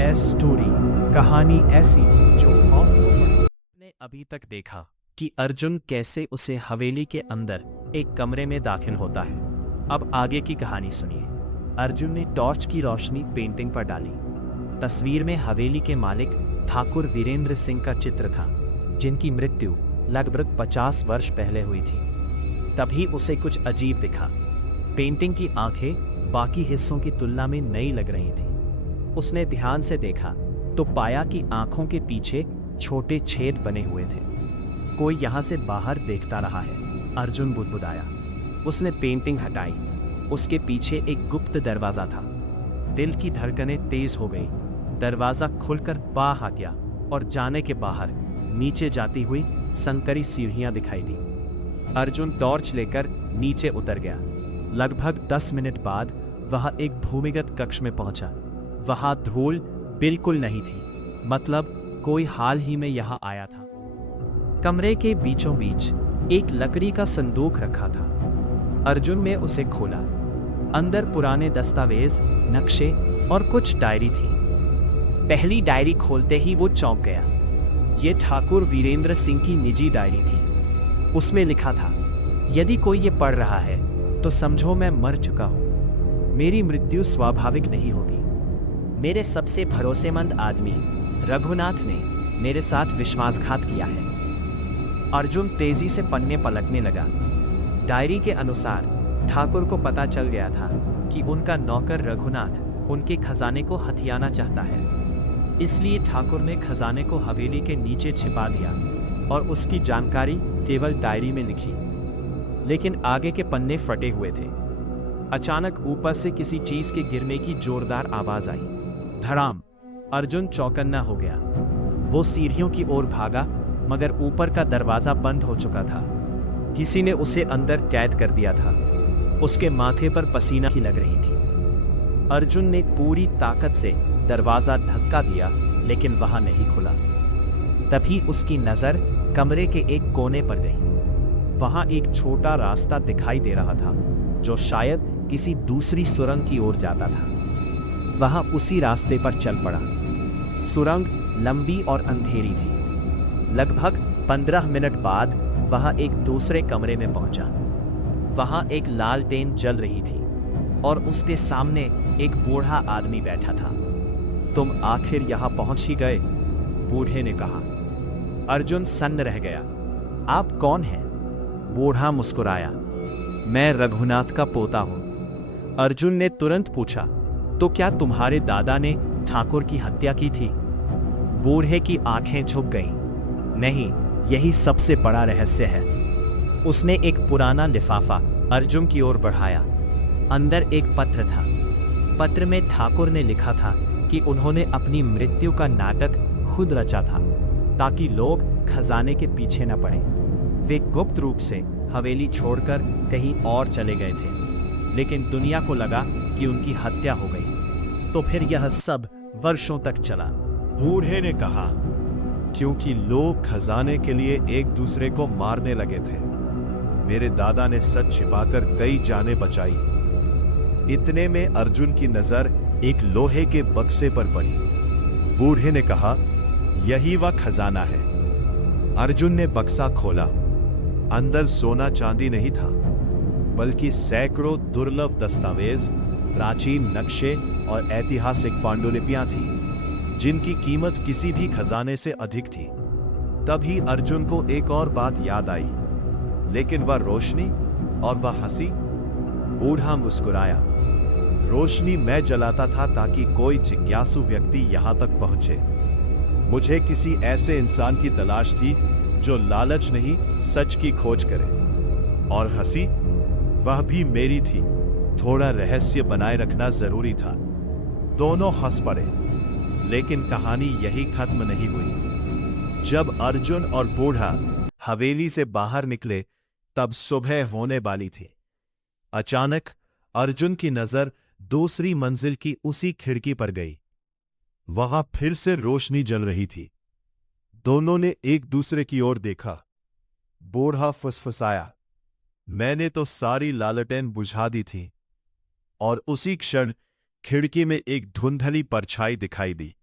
S story. कहानी ऐसी जो खौफ को ने अभी तक देखा कि अर्जुन कैसे उसे हवेली के अंदर एक कमरे में दाखिल होता है। अब आगे की कहानी सुनिए। अर्जुन ने टॉर्च की रोशनी पेंटिंग पर डाली। तस्वीर में हवेली के मालिक ठाकुर वीरेंद्र सिंह का चित्र था, जिनकी मृत्यु लगभग 50 वर्ष पहले हुई थी। तभी उसे कुछ अजीब दिखा। पेंटिंग की आंखें बाकी हिस्सों की तुलना में नई लग रही थीं। उसने ध्यान से देखा तो पाया कि आंखों के पीछे छोटे छेद बने हुए थे। कोई यहां से बाहर देखता रहा है, अर्जुन बुदबुदाया। उसने पेंटिंग हटाई। उसके पीछे एक गुप्त दरवाजा था। दिल की धड़कनें तेज हो गई। दरवाजा खुलकर बाहर आ गया और जाने के बाहर नीचे जाती हुई संकरी सीढ़ियां दिखाई दी। अर्जुन टॉर्च लेकर नीचे उतर गया। लगभग 10 मिनट बाद वह एक भूमिगत कक्ष में पहुंचा। वहां धूल बिल्कुल नहीं थी, मतलब कोई हाल ही में यहां आया था। कमरे के बीचों बीच एक लकड़ी का संदूक रखा था। अर्जुन ने उसे खोला। अंदर पुराने दस्तावेज, नक्शे और कुछ डायरी थी। पहली डायरी खोलते ही वो चौंक गया। ये ठाकुर वीरेंद्र सिंह की निजी डायरी थी। उसमें लिखा था, यदि कोई ये पढ़ रहा है तो समझो मैं मर चुका हूं। मेरी मृत्यु स्वाभाविक नहीं होगी। मेरे सबसे भरोसेमंद आदमी रघुनाथ ने मेरे साथ विश्वासघात किया है। अर्जुन तेजी से पन्ने पलटने लगा। डायरी के अनुसार ठाकुर को पता चल गया था कि उनका नौकर रघुनाथ उनके खजाने को हथियाना चाहता है। इसलिए ठाकुर ने खजाने को हवेली के नीचे छिपा दिया और उसकी जानकारी केवल डायरी में लिखी। लेकिन आगे के पन्ने फटे हुए थे। अचानक ऊपर से किसी चीज के गिरने की जोरदार आवाज आई। धड़ाम! अर्जुन चौकन्ना हो गया। वो सीढ़ियों की ओर भागा, मगर ऊपर का दरवाजा बंद हो चुका था। किसी ने उसे अंदर कैद कर दिया था। उसके माथे पर पसीना ही लग रही थी। अर्जुन ने पूरी ताकत से दरवाजा धक्का दिया, लेकिन वहां नहीं खुला। तभी उसकी नजर कमरे के एक कोने पर गई। वहां एक छोटा रास्ता दिखाई दे रहा था, जो शायद किसी दूसरी सुरंग की ओर जाता था। वहां उसी रास्ते पर चल पड़ा। सुरंग लंबी और अंधेरी थी। लगभग 15 मिनट बाद वह एक दूसरे कमरे में पहुंचा। वहां एक लालटेन जल रही थी और उसके सामने एक बूढ़ा आदमी बैठा था। तुम आखिर यहां पहुंच ही गए, बूढ़े ने कहा। अर्जुन सन्न रह गया। आप कौन हैं? बूढ़ा मुस्कुराया। मैं रघुनाथ का पोता हूं। अर्जुन ने तुरंत पूछा, तो क्या तुम्हारे दादा ने ठाकुर की हत्या की थी? बूढ़े की आंखें झुक गईं। नहीं, यही सबसे बड़ा रहस्य है। उसने एक पुराना लिफाफा अर्जुन की ओर बढ़ाया। अंदर एक पत्र था। पत्र में ठाकुर ने लिखा था कि उन्होंने अपनी मृत्यु का नाटक खुद रचा था, ताकि लोग खजाने के पीछे न पड़े। वे गुप्त रूप से हवेली छोड़कर कहीं और चले गए थे, लेकिन दुनिया को लगा कि उनकी हत्या हो गई। तो फिर यह सब वर्षों तक चला। बूढ़े ने कहा, क्योंकि लोग खजाने के लिए एक दूसरे को मारने लगे थे। मेरे दादा ने सच छिपाकर कई जानें बचाई। इतने में अर्जुन की नजर एक लोहे के बक्से पर पड़ी। बूढ़े ने कहा, यही वह खजाना है। अर्जुन ने बक्सा खोला। अंदर सोना चांदी नहीं था, बल्कि सैकड़ों दुर्लभ दस्तावेज, प्राचीन नक्शे और ऐतिहासिक पांडुलिपियां थीं, जिनकी कीमत किसी भी खजाने से अधिक थी। तभी अर्जुन को एक और बात याद आई। लेकिन वह रोशनी और वह हंसी? बूढ़ा मुस्कुराया। रोशनी मैं जलाता था ताकि कोई जिज्ञासु व्यक्ति यहां तक पहुंचे। मुझे किसी ऐसे इंसान की तलाश थी जो लालच नहीं, सच की खोज करे। और हंसी? वह भी मेरी थी। थोड़ा रहस्य बनाए रखना जरूरी था। दोनों हंस पड़े। लेकिन कहानी यही खत्म नहीं हुई। जब अर्जुन और बूढ़ा हवेली से बाहर निकले, तब सुबह होने वाली थी। अचानक अर्जुन की नजर दूसरी मंजिल की उसी खिड़की पर गई। वहां फिर से रोशनी जल रही थी। दोनों ने एक दूसरे की ओर देखा। बूढ़ा फुसफुसाया, मैंने तो सारी लालटेन बुझा दी थी। और उसी क्षण खिड़की में एक धुंधली परछाई दिखाई दी।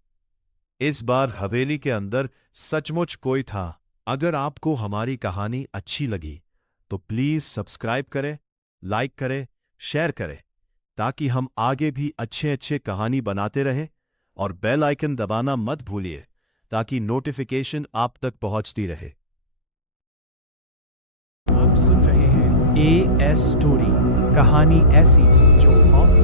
इस बार हवेली के अंदर सचमुच कोई था। अगर आपको हमारी कहानी अच्छी लगी तो प्लीज सब्सक्राइब करें, लाइक करें, शेयर करें, ताकि हम आगे भी अच्छे अच्छे कहानी बनाते रहें। और बेल आइकन दबाना मत भूलिए ताकि नोटिफिकेशन आप तक पहुंचती रहे। आप सुन रहे हैं एएस स्टोरी, कहानी ऐसी जो खौफ